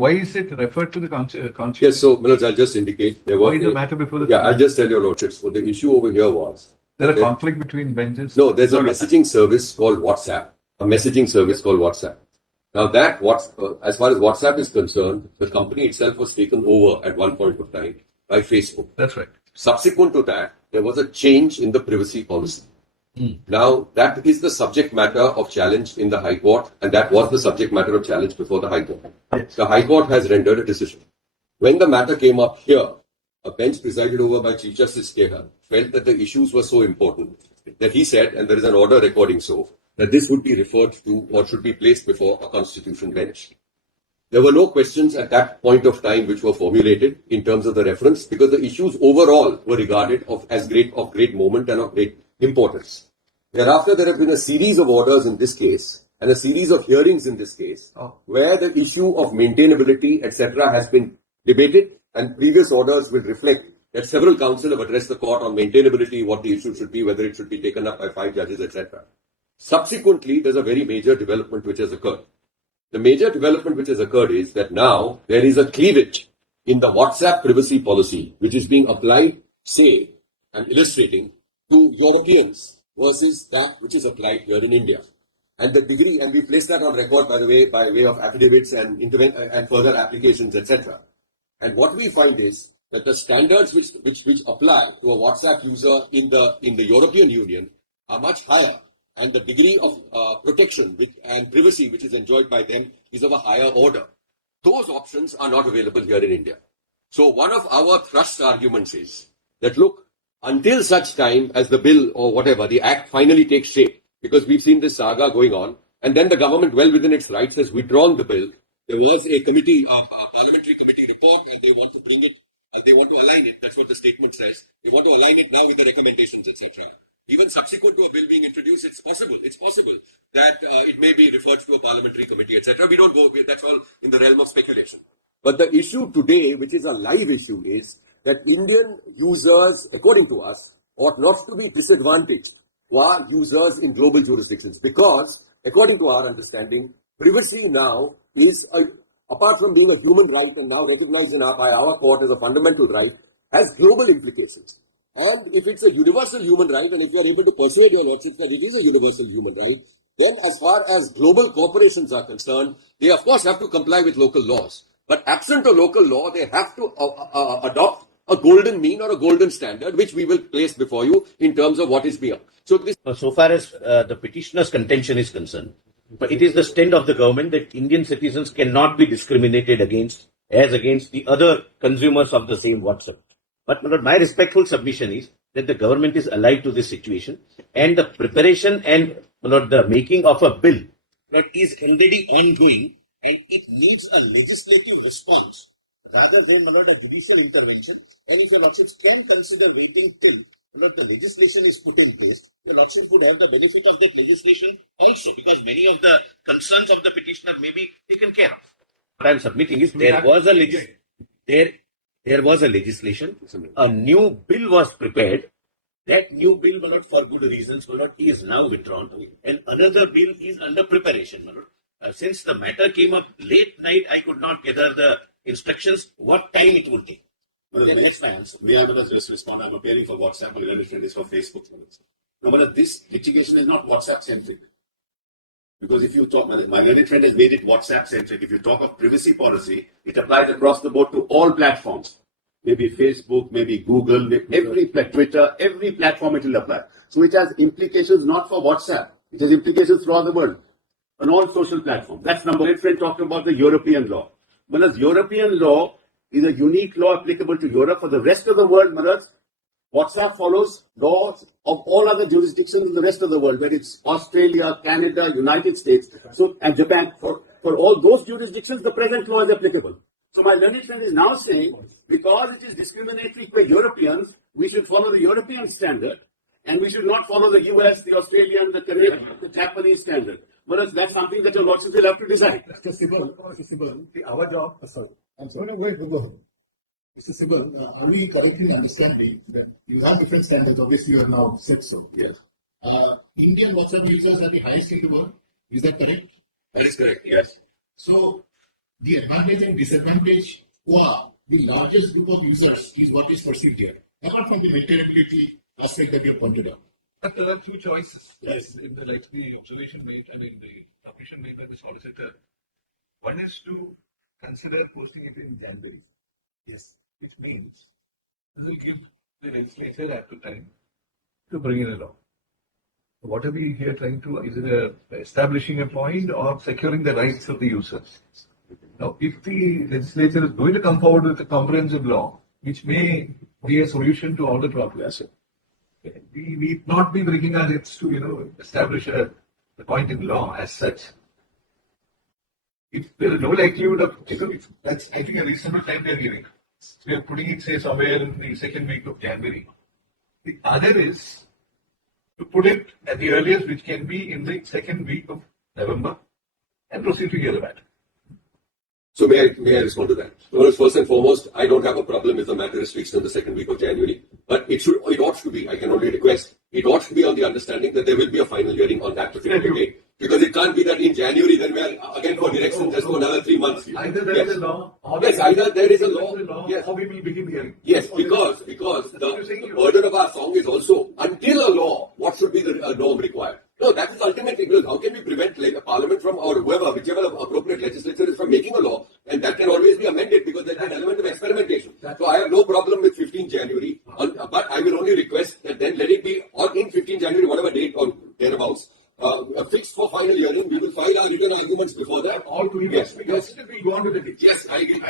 why is it referred to the constitution? Yes, so Manoj, I'll just indicate. Why is the matter before the? Yeah, I'll just tell your lordship. So the issue over here was. There's a conflict between benches? No, there's a messaging service called WhatsApp. A messaging service called WhatsApp. Now that, as far as WhatsApp is concerned, the company itself was taken over at one point of time by Facebook. That's right. Subsequent to that, there was a change in the privacy policy. Now, that is the subject matter of challenge in the High Court, and that was the subject matter of challenge before the High Court. Yes. The High Court has rendered a decision. When the matter came up here, a bench presided over by Chief Justice Kehar felt that the issues were so important that he said, and there is an order recording so, that this would be referred to or should be placed before a constitution bench. There were no questions at that point of time which were formulated in terms of the reference because the issues overall were regarded as of great moment and of great importance. Thereafter, there have been a series of orders in this case and a series of hearings in this case where the issue of maintainability, etc. has been debated, and previous orders will reflect that several counsel have addressed the court on maintainability, what the issue should be, whether it should be taken up by 5 judges, etc. Subsequently, there's a very major development which has occurred. The major development which has occurred is that now there is a cleavage in the WhatsApp privacy policy which is being applied, say, and illustrating to Europeans versus that which is applied here in India. And the degree, and we place that on record, by the way, by way of affidavits and further applications, etc. And what we find is that the standards which apply to a WhatsApp user in the European Union are much higher, and the degree of protection and privacy which is enjoyed by them is of a higher order. Those options are not available here in India. So one of our thrust arguments is that, look, until such time as the bill or whatever, the act finally takes shape, because we've seen this saga going on, and then the government, well within its rights, has withdrawn the bill. There was a committee, parliamentary committee report, and they want to bring it, they want to align it. That's what the statement says. They want to align it now with the recommendations, etc. Even subsequent to a bill being introduced, it's possible that it may be referred to a parliamentary committee, etc. We don't go, that's all in the realm of speculation. But the issue today, which is a live issue, is that Indian users, according to us, ought not to be disadvantaged while users in global jurisdictions, because, according to our understanding, privacy now is, apart from being a human right and now recognized by our court as a fundamental right, has global implications. And if it's a universal human right, and if you are able to persuade your lordship that it is a universal human right, then as far as global corporations are concerned, they of course have to comply with local laws. But absent a local law, they have to adopt a golden mean or a golden standard, which we will place before you in terms of what is beyond. So far as the petitioner's contention is concerned, but it is the stand of the government that Indian citizens cannot be discriminated against as against the other consumers of the same WhatsApp. But my respectful submission is that the government is alive to this situation, and the preparation and the making of a bill is already ongoing, and it needs a legislative response rather than a judicial intervention. And if your lordships can consider waiting till the legislation is put in place, your lordships would have the benefit of that legislation also, because many of the concerns of the petitioner may be taken care of. What I am submitting is there was a legislation, a new bill was prepared. That new bill, for good reasons, is now withdrawn, and another bill is under preparation. Since the matter came up late night, I could not gather the instructions what time it would take. Next answer. We are going to just respond. I'm appearing for WhatsApp, my learned friend is for Facebook. No, but this litigation is not WhatsApp centric. Because if you talk, my learned friend has made it WhatsApp centric. If you talk of privacy policy, it applies across the board to all platforms. Maybe Facebook, maybe Google, every Twitter, every platform it will apply. So it has implications not for WhatsApp. It has implications throughout the world on all social platforms. That's number one. My friend talked about the European law. Whereas European law is a unique law applicable to Europe. For the rest of the world, WhatsApp follows laws of all other jurisdictions in the rest of the world, whether it's Australia, Canada, United States, and Japan. For all those jurisdictions, the present law is applicable. So my learned friend is now saying, because it is discriminatory for Europeans, we should follow the European standard, and we should not follow the US, the Australian, the Canadian, the Japanese standard. Whereas that's something that your lordship will have to decide. Mr. Sibal, our job, sorry. I'm sorry, wait, go ahead. Mr. Sibal, are we correctly understanding that you have different standards? Obviously, you have now said so. Yes. Indian WhatsApp users are the highest in the world. Is that correct? That is correct, yes. So, the advantage and disadvantage qua the largest group of users is what is perceived here, apart from the maintainability aspect that you have pointed out. But there are two choices. Yes. Like the observation made and in the submission made by the solicitor. One is to consider posting it in January. Yes. Which means this will give the legislature ample time to bring in a law. What are we here trying to, is it establishing a point or securing the rights of the users? Now, if the legislature is going to come forward with a comprehensive law, which may be a solution to all the problems, we need not be bringing our heads to, establish a point in law as such. If there is no likelihood of, that's, I think, a reasonable time we are giving. We are putting it, say, somewhere in the second week of January. The other is to put it at the earliest, which can be in the second week of November, and proceed to hear the matter. So may I respond to that? Well, first and foremost, I don't have a problem if the matter is fixed in the second week of January, but it ought to be, I can only request, it ought to be on the understanding that there will be a final hearing on that particular date. Because it can't be that in January, then we are again for direction just for another 3 months. Either there is a law, or either there is a law, yes. or we will begin hearing. Yes, because the burden of our song is also, until a law, what should be the norm required? No, that is ultimately, because how can we prevent like a parliament from, or whoever, whichever appropriate legislature is from making a law, and that can always be amended because there's an element of experimentation. So I have no problem with 15 January, but I will only request that then let it be on in 15 January, whatever date or thereabouts, fixed for final hearing. We will file our written arguments before that. All to you. Yes, Yes, we go on with the date. Yes, I agree.